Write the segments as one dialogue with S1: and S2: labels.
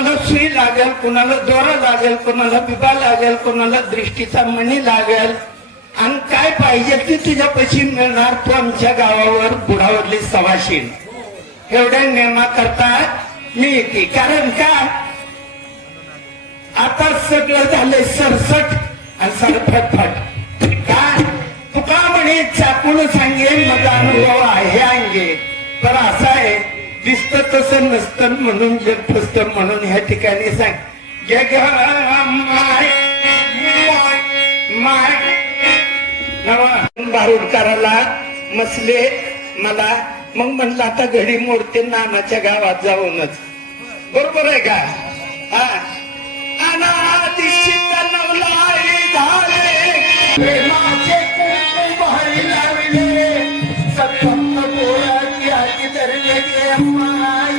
S1: कोणाला सुई लागेल कोणाला दोरा लागेल कोणाला बिबा लागेल कोणाला दृष्टीचा मणी लागेल. आणि काय पाहिजे ते तुझ्यापाशी मिळणार तू आमच्या गावावर बुडावरली सवाशीन एवढ्या नियमा करता मी येते कारण का? आता सगळं झालंय सरसट आणि सरफटफट. काय तुका म्हणे चाकून सांगेन माझा अनुभव आहे अंगे. तर असा आहे. दिसत तसं नसतं म्हणून जग फसतं म्हणून ह्या ठिकाणी सांग. जग माय बारुडकराला मसले मला. मग म्हणलं आता घडी मोडते नानाच्या गावात जाऊनच. बरोबर आहे का? हा. अनादिशित नवलाई झाले. धरले गे माय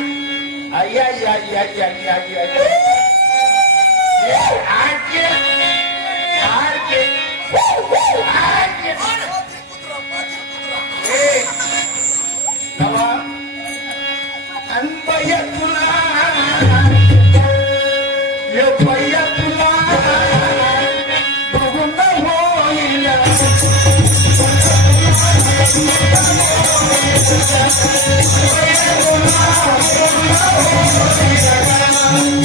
S1: आई आई आई आई आई आई आई आके आके आके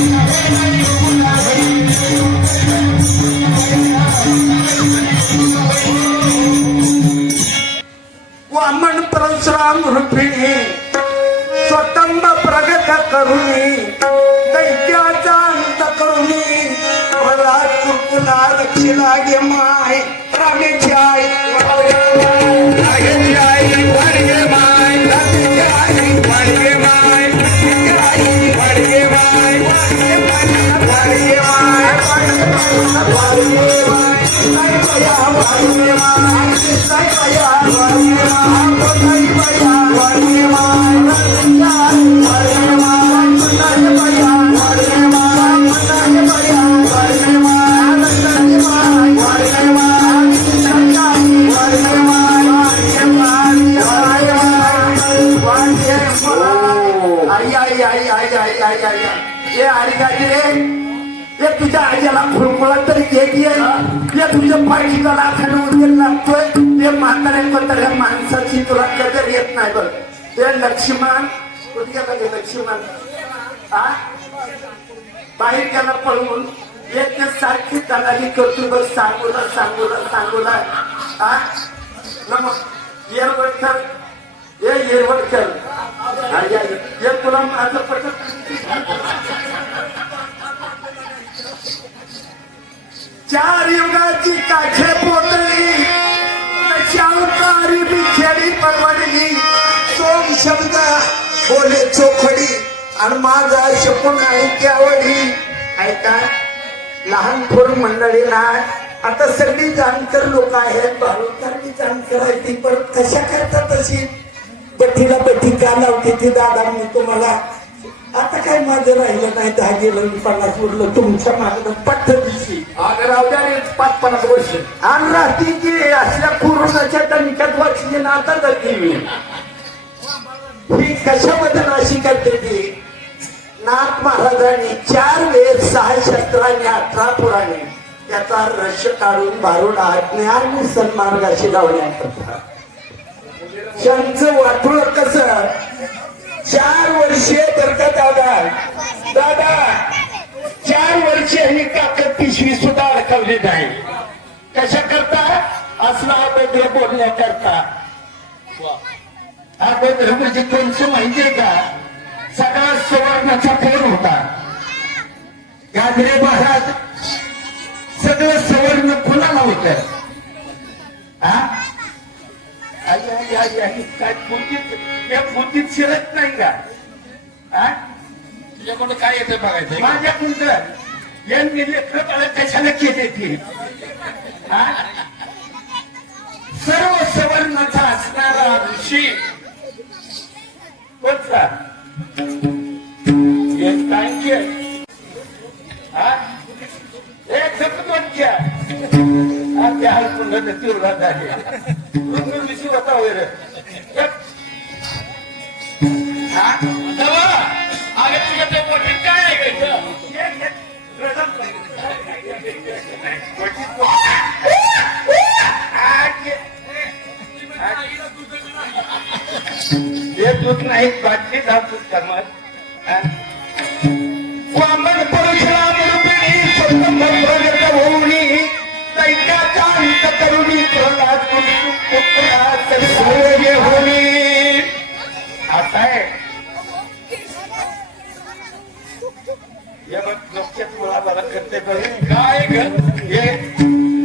S1: I'm ये आई गाडी रे या तुझ्या आईला खुळखुळा तरी येत ये ये तुझ्या पाठीचा लाखाने उद्योग लागतोय ते म्हाताऱ्या कोणत्या माणसाची तुला कदर येत नाही बघ. ते लक्ष्मण कुठे गेला लक्ष्मण? हा बाहेर गेला पळवून एक ते सारखी दलाली करतो बघ. सांगूला सांगूला सांगूला. हा नमक. येरवडकर ये येरवडकर आई, तुला माझं पटत चार युगाची काठे पोतळी शाहकारी बिखेडी परवडली. सोम शब्द बोले चोखडी. आणि माझा शकून नाही त्यावरी ऐका लहान थोर मंडळी ना आता सगळी जाणकर लोक आहेत भारूकांनी जाणकर आहे ती परत कशा करतात तशी? बठीला बठी का लावते ती दादा मी तुम्हाला? आता काय माझं राहिलं नाही? दहा गेलं मी पन्नास उरलं तुमच्या मागं पट्ट दिवशी
S2: अगं राहू द्या रे, पाच पन्नास वर्ष.
S1: आणि रात्री की असल्या कोरोनाच्या दणक्यात वाचली ना आता जाते मी. ही कशाबद्दल अशी करते ती नाथ महाराजांनी चार वेद सहा शस्त्र आणि अठरा पुराणे. त्याचा रश काढून भारून ज्ञान सन्मार्गाशी लावण्यात होता त्यांचं वाटोळ कस? चार वर्षे तर का दादा? दादा चार वर्षे ही ताकद पिशवी सुद्धा अडकवली नाही. कशा करता? असला अभद्र बोलण्याकरता. अभद्र म्हणजे कोणचं माहितीये का? सगळा सुवर्णाचा फेर होता. गाजरे महाराज सगळं सवर्ण कुणाला होत? हा? आई आई आई आई काय बुद्धीत या बुद्धीत शिरत नाही का? हा
S2: काय येतं बघायचं?
S1: माझ्या कुंत्र यांनी बाळ कशाला केले ते? सर्व सवर्णाचा असणारा ऋषी कोणता? हे टांके हा एक झपटोटच्या हा त्या हलकुंड तीव्र झाले. ऋग्ण ऋषी होता वगैरे हा हे दूध नाही बाटली करणार. सूर्य होणी आता या मुळा मला करते काय ग हे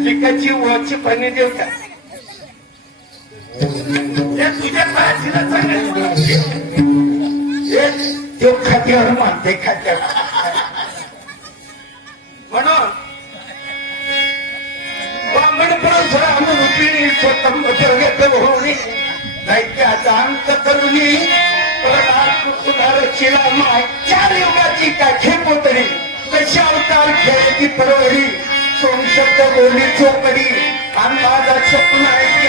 S1: लिकाची पाणी या तुझ्या बाजीला तो खात्यावर मानते खात्यावर दैत्याचा अंत करुणी माय. चार युगाची काय खेप कशी अवतार परवडी सोम शब्द बोली चोपडी. आणि माझा स्वप्न आहे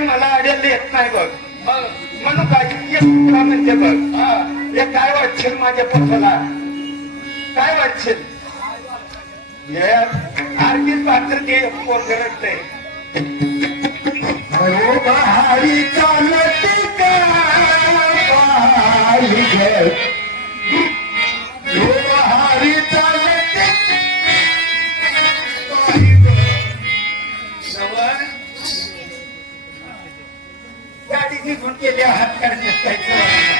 S1: मला अडेल येत नाही बघ.
S2: मग
S1: म्हणून काय म्हणते बघ.
S2: हा.
S1: माझ्या पथाला काय वाटशील? आरती पात्र ते रडतंय अहो बहारी चालत बहारी चालत हात करण्यात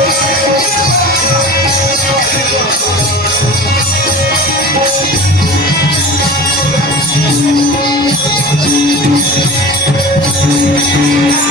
S1: हो बहारी